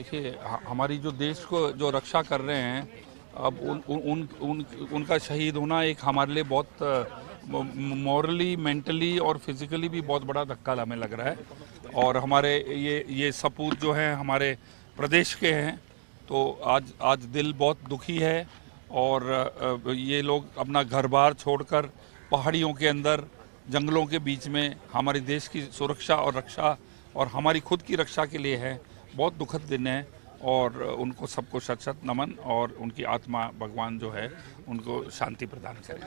देखिए, हमारी जो देश को जो रक्षा कर रहे हैं, अब उनका शहीद होना एक हमारे लिए बहुत मॉरली, मेंटली और फिजिकली भी बहुत बड़ा धक्का हमें लग रहा है। और हमारे ये सपूत जो हैं हमारे प्रदेश के हैं, तो आज दिल बहुत दुखी है। और ये लोग अपना घर बार छोड़कर पहाड़ियों के अंदर, जंगलों के बीच में हमारे देश की सुरक्षा और रक्षा और हमारी खुद की रक्षा के लिए है। बहुत दुखद दिन है और उनको सबको शत शत नमन, और उनकी आत्मा भगवान जो है उनको शांति प्रदान करे।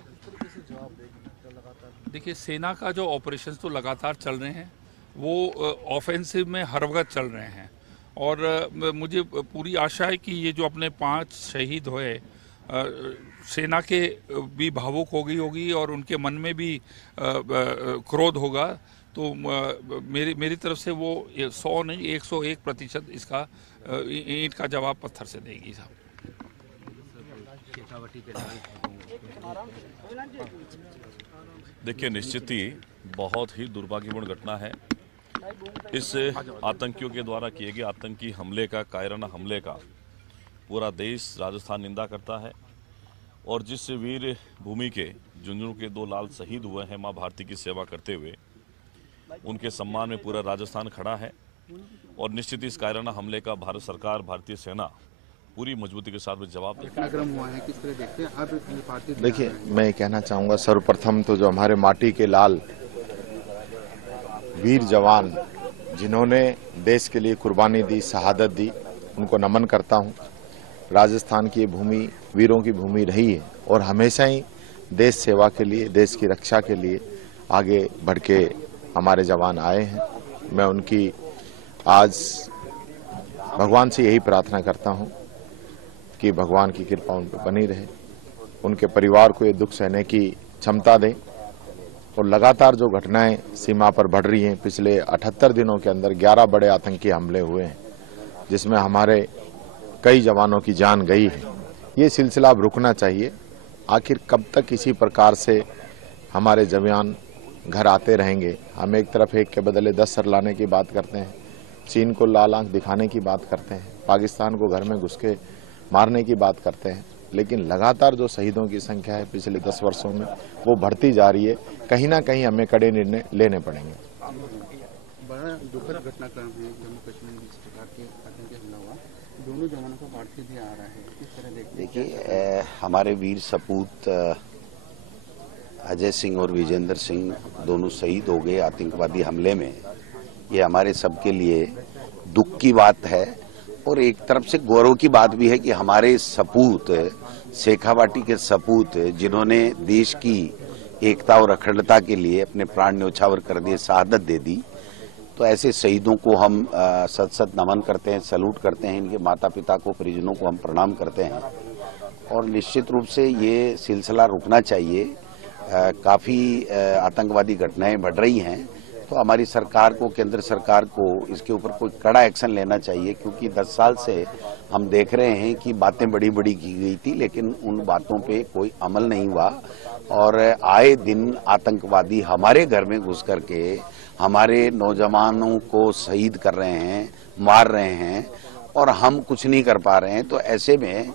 देखिए, सेना का जो ऑपरेशंस तो लगातार चल रहे हैं, वो ऑफेंसिव में हर वक्त चल रहे हैं। और मुझे पूरी आशा है कि ये जो अपने 5 शहीद हुए, सेना के भी भावुक हो गई होगी और उनके मन में भी क्रोध होगा। तो मेरी तरफ से वो 100 नहीं 101% इसका ईंट का जवाब पत्थर से देगी साहब। देखिए, निश्चित ही बहुत ही दुर्भाग्यपूर्ण घटना है। इस आतंकियों के द्वारा किए गए आतंकी हमले का, कायराना हमले का पूरा देश, राजस्थान निंदा करता है। और जिस वीर भूमि के झुंझुनू के 2 लाल शहीद हुए हैं मां भारती की सेवा करते हुए, उनके सम्मान में पूरा राजस्थान खड़ा है। और निश्चित इस कायराना हमले का भारत सरकार, भारतीय सेना पूरी मजबूती के साथ में जवाब देगी। देखिए, मैं कहना चाहूँगा, सर्वप्रथम तो जो हमारे माटी के लाल वीर जवान जिन्होंने देश के लिए कुर्बानी दी, शहादत दी, उनको नमन करता हूँ। राजस्थान की भूमि वीरों की भूमि रही है और हमेशा ही देश सेवा के लिए, देश की रक्षा के लिए आगे बढ़ के हमारे जवान आए हैं। मैं उनकी आज भगवान से यही प्रार्थना करता हूं कि भगवान की कृपा उन पर बनी रहे, उनके परिवार को ये दुख सहने की क्षमता दें। और लगातार जो घटनाएं सीमा पर बढ़ रही हैं, पिछले 78 दिनों के अंदर 11 बड़े आतंकी हमले हुए हैं, जिसमें हमारे कई जवानों की जान गई है। ये सिलसिला अब रुकना चाहिए। आखिर कब तक इसी प्रकार से हमारे जवान घर आते रहेंगे? हम एक तरफ एक के बदले 10 सर लाने की बात करते हैं, चीन को लाल आंख दिखाने की बात करते हैं, पाकिस्तान को घर में घुस के मारने की बात करते हैं, लेकिन लगातार जो शहीदों की संख्या है पिछले 10 वर्षों में वो बढ़ती जा रही है। कहीं ना कहीं हमें कड़े निर्णय लेने पड़ेंगे। बड़ा दुखद घटनाक्रम है जम्मू कश्मीर में, इस प्रकार के आतंकी हमला हुआ, दोनों जवानों का पार्थिव भी आ रहा है, किस तरह देखते हैं? देखिए, हमारे वीर सपूत अजय सिंह और विजेंद्र सिंह दोनों शहीद हो गए आतंकवादी हमले में। ये हमारे सबके लिए दुख की बात है और एक तरफ से गौरव की बात भी है कि हमारे सपूत, शेखावाटी के सपूत, जिन्होंने देश की एकता और अखंडता के लिए अपने प्राण न्यौछावर कर दिए, शहादत दे दी, तो ऐसे शहीदों को हम सत सत नमन करते हैं, सैल्यूट करते हैं। इनके माता पिता को, परिजनों को हम प्रणाम करते हैं। और निश्चित रूप से ये सिलसिला रुकना चाहिए। काफ़ी आतंकवादी घटनाएं बढ़ रही हैं, तो हमारी सरकार को, केंद्र सरकार को इसके ऊपर कोई कड़ा एक्शन लेना चाहिए, क्योंकि 10 साल से हम देख रहे हैं कि बातें बड़ी बड़ी की गई थी, लेकिन उन बातों पे कोई अमल नहीं हुआ। और आए दिन आतंकवादी हमारे घर में घुस करके हमारे नौजवानों को शहीद कर रहे हैं, मार रहे हैं, और हम कुछ नहीं कर पा रहे हैं। तो ऐसे में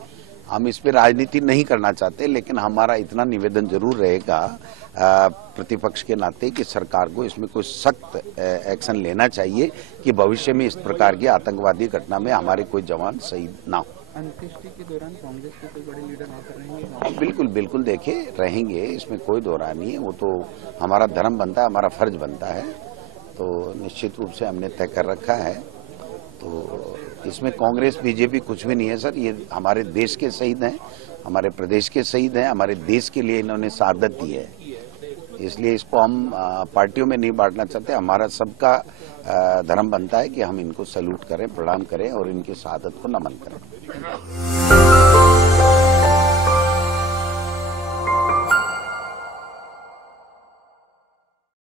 हम इस पे राजनीति नहीं करना चाहते, लेकिन हमारा इतना निवेदन जरूर रहेगा प्रतिपक्ष के नाते कि सरकार को इसमें कोई सख्त एक्शन लेना चाहिए कि भविष्य में इस प्रकार की आतंकवादी घटना में हमारे कोई जवान शहीद ना हो। अंत्येष्टि के दौरान कांग्रेस के कोई बड़े लीडर वहाँ पर रहेंगे? बिल्कुल बिल्कुल, देखिए, रहेंगे, इसमें कोई दो राय नहीं है। वो तो हमारा धर्म बनता है, हमारा फर्ज बनता है, तो निश्चित रूप से हमने तय कर रखा है। तो इसमें कांग्रेस बीजेपी कुछ भी नहीं है सर। ये हमारे देश के शहीद हैं, हमारे प्रदेश के शहीद हैं, हमारे देश के लिए इन्होंने शहादत दी है। इसलिए इसको हम पार्टियों में नहीं बांटना चाहते। हमारा सबका धर्म बनता है कि हम इनको सैल्यूट करें, प्रणाम करें और इनकी शहादत को नमन करें।